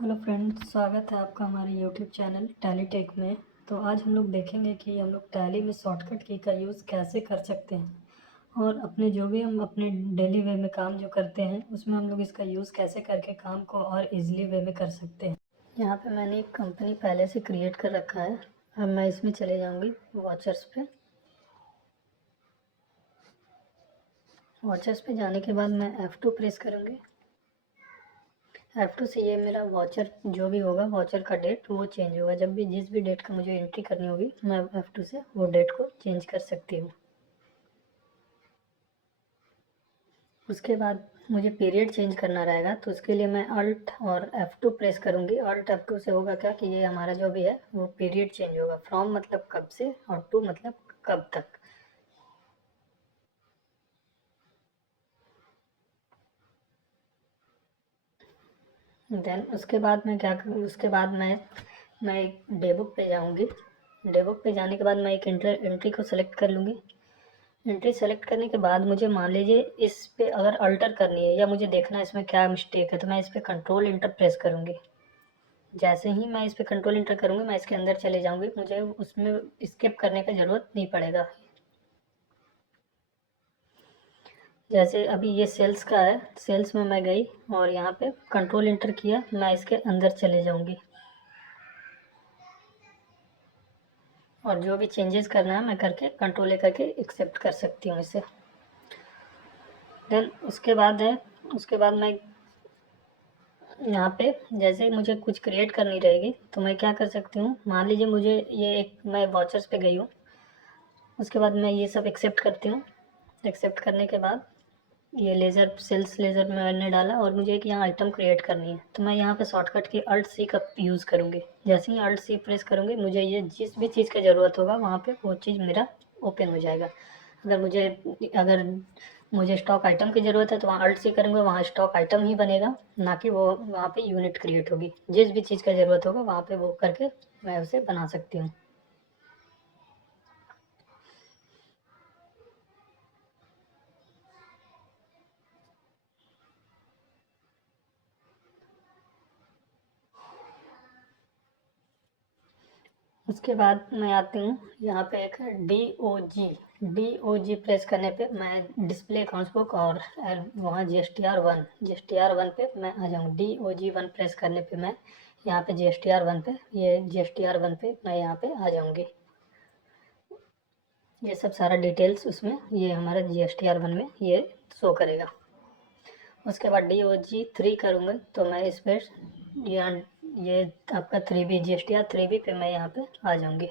Hello friends, स्वागत है आपका हमारे यूट्यूब चैनल टैली टेक में। तो आज हम लोग देखेंगे कि हम लोग टैली में शॉर्टकट की का यूज़ कैसे कर सकते हैं और अपने जो भी हम अपने डेली वे में काम जो करते हैं उसमें हम लोग इसका यूज़ कैसे करके काम को और इजीली वे में कर सकते हैं। यहाँ पे मैंने एक कंपनी पहले से क्रिएट कर रखा है। अब मैं इसमें चले जाऊँगी वॉचर्स पे। वॉचर्स पे जाने के बाद मैं F2 प्रेस करूँगी। F2 से ये मेरा वाचर जो भी होगा, वाचर का डेट वो चेंज होगा। जब भी जिस भी डेट का मुझे एंट्री करनी होगी मैं F2 से वो डेट को चेंज कर सकती हूँ। उसके बाद मुझे पीरियड चेंज करना रहेगा, तो उसके लिए मैं अल्ट और F2 प्रेस करूँगी। अल्ट F2 से होगा क्या कि ये हमारा जो भी है वो पीरियड चेंज होगा। फ्रॉम मतलब कब से और टू मतलब कब तक। देन उसके बाद मैं क्या करूँ, उसके बाद मैं एक डेबुक पे जाऊँगी। डेबुक पे जाने के बाद मैं एक एंट्री को सेलेक्ट कर लूँगी। एंट्री सेलेक्ट करने के बाद मुझे मान लीजिए इस पे अगर अल्टर करनी है या मुझे देखना है इसमें क्या मिस्टेक है, तो मैं इस पे कंट्रोल इंटर प्रेस करूँगी। जैसे ही मैं इस पे कंट्रोल इंटर करूँगी मैं इसके अंदर चले जाऊँगी, मुझे उसमें स्किप करने की ज़रूरत नहीं पड़ेगा। जैसे अभी ये सेल्स का है, सेल्स में मैं गई और यहाँ पे कंट्रोल इंटर किया, मैं इसके अंदर चले जाऊँगी और जो भी चेंजेस करना है मैं करके कंट्रोल लेकर के एक्सेप्ट कर सकती हूँ इसे। देन उसके बाद मैं यहाँ पे जैसे ही मुझे कुछ क्रिएट करनी रहेगी तो मैं क्या कर सकती हूँ, मान लीजिए मुझे ये एक मैं वॉचर्स पे गई हूँ, उसके बाद मैं ये सब एक्सेप्ट करती हूँ। एक्सेप्ट करने के बाद ये लेज़र सेल्स लेज़र में मैंने डाला और मुझे एक यहाँ आइटम क्रिएट करनी है, तो मैं यहाँ पे शॉर्टकट की अल्ट सी का यूज़ करूँगी। जैसे ही अल्ट सी प्रेस करूँगी मुझे ये जिस भी चीज़ की ज़रूरत होगा वहाँ पे वो चीज़ मेरा ओपन हो जाएगा। अगर मुझे स्टॉक आइटम की ज़रूरत है तो वहाँ अल्ट सी करूँगा, वहाँ स्टॉक आइटम ही बनेगा, ना कि वो वहाँ पे यूनिट क्रिएट होगी। जिस भी चीज़ का ज़रूरत होगा वहाँ पे वो करके मैं उसे बना सकती हूँ। उसके बाद मैं आती हूँ यहाँ पे एक डी ओ जी प्रेस करने पे मैं डिस्प्ले अकाउंट्स बुक और वहाँ G S T R one पे मैं आ जाऊँ। DOG1 प्रेस करने पे मैं यहाँ पे G S T R one पे मैं यहाँ पे आ जाऊँगी। ये सब सारा डिटेल्स उसमें ये हमारा G S T R one में ये शो करेगा। उसके बाद DOG3 करूँगा तो मैं इस पर यहाँ ये आपका 3B GSTR 3B पे मैं यहाँ पे आ जाऊँगी।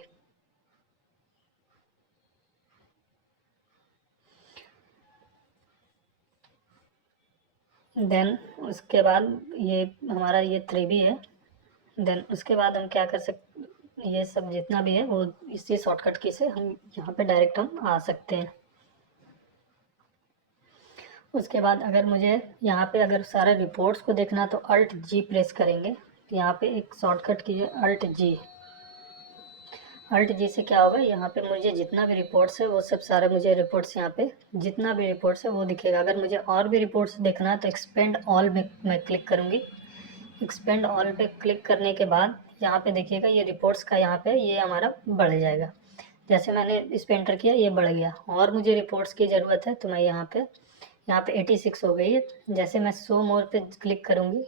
देन उसके बाद ये हमारा ये 3B है। देन उसके बाद हम क्या कर सकते, ये सब जितना भी है वो इसी शॉर्टकट की से हम यहाँ पे डायरेक्ट हम आ सकते हैं। उसके बाद अगर मुझे यहाँ पे अगर सारे रिपोर्ट्स को देखना तो अल्ट जी प्रेस करेंगे। यहाँ पे एक शॉर्टकट की है अल्ट जी। अल्ट जी से क्या होगा, यहाँ पे मुझे जितना भी रिपोर्ट्स है वो सब सारे मुझे रिपोर्ट्स यहाँ पे जितना भी रिपोर्ट्स है वो दिखेगा। अगर मुझे और भी रिपोर्ट्स देखना है तो एक्सपेंड ऑल में मैं क्लिक करूँगी। एक्सपेंड ऑल पे क्लिक करने के बाद यहाँ पे देखिएगा ये रिपोर्ट्स का यहाँ पे ये हमारा बढ़ जाएगा। जैसे मैंने इस पे एंटर किया ये बढ़ गया और मुझे रिपोर्ट्स की ज़रूरत है तो मैं यहाँ पे 86 हो गई है। जैसे मैं शो मोर पे क्लिक करूँगी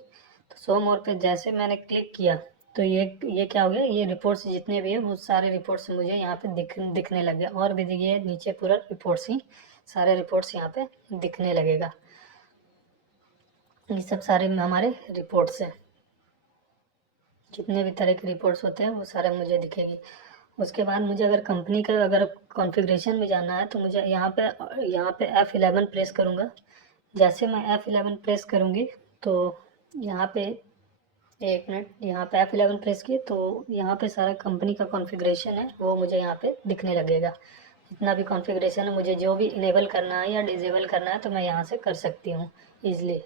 तो शो मोर पे जैसे मैंने क्लिक किया तो ये क्या हो गया, ये रिपोर्ट्स जितने भी है वो सारे रिपोर्ट्स मुझे यहाँ पे दिखने लग गया। और भी देखिए नीचे पूरा रिपोर्ट्स ही सारे रिपोर्ट्स यहाँ पे दिखने लगेगा। ये सब सारे हमारे रिपोर्ट्स हैं, जितने भी तरह के रिपोर्ट्स होते हैं वो सारे मुझे दिखेगी। उसके बाद मुझे अगर कंपनी का अगर कॉन्फ़िगरेशन में जाना है तो मुझे यहाँ पे F11 प्रेस करूँगा। जैसे मैं F11 प्रेस करूँगी तो यहाँ पे एक मिनट, यहाँ पे F11 प्रेस किए तो यहाँ पे सारा कंपनी का कॉन्फ़िगरेशन है वो मुझे यहाँ पे दिखने लगेगा। जितना भी कॉन्फ़िगरेशन है मुझे जो भी इनेबल करना है या डिसेबल करना है तो मैं यहाँ से कर सकती हूँ ईज़िली।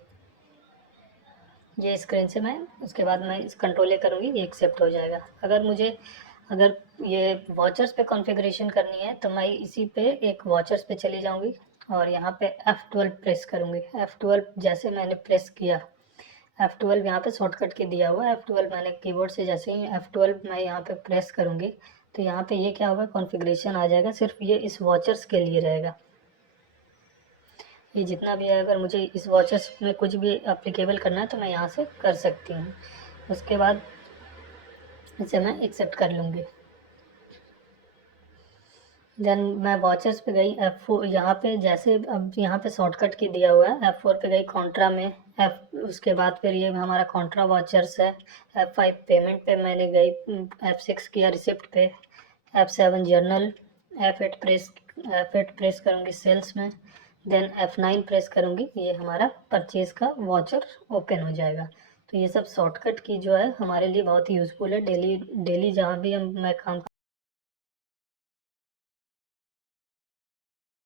ये स्क्रीन से मैं उसके बाद मैं इस कंट्रोल ए करूँगी, ये एक्सेप्ट हो जाएगा। अगर ये वॉचर्स पे कॉन्फ़िगरेशन करनी है तो मैं इसी पे एक वॉचर्स पे चली जाऊँगी और यहाँ पे F12 प्रेस करूँगी। F12 जैसे मैंने प्रेस किया, F12 यहाँ पे शॉर्टकट की दिया हुआ है। F12 मैंने कीबोर्ड से जैसे ही F12 मैं यहाँ पे प्रेस करूँगी तो यहाँ पे ये क्या होगा, कॉन्फ़िगरेशन आ जाएगा। सिर्फ ये इस वॉचर्स के लिए रहेगा। ये जितना भी है, अगर मुझे इस वॉचर्स में कुछ भी एप्लीकेबल करना है तो मैं यहाँ से कर सकती हूँ। उसके बाद इसे मैं एक्सेप्ट कर लूँगी। देन मैं वॉचर्स पे गई F4, यहाँ पे जैसे अब यहाँ पे शॉर्टकट की दिया हुआ है। F4 पे गई कॉन्ट्रा में, उसके बाद फिर ये हमारा कॉन्ट्रा वॉचर्स है। F5 पेमेंट पे मैंने गई, F6 किया रिसिप्ट पे, F7 जर्नल, F8 प्रेस करूँगी सेल्स में, देन F9 प्रेस करूँगी, ये हमारा परचेज़ का वॉचर ओपन हो जाएगा। तो ये सब शॉर्टकट की जो है हमारे लिए बहुत ही यूज़फुल है। डेली जहाँ भी मैं काम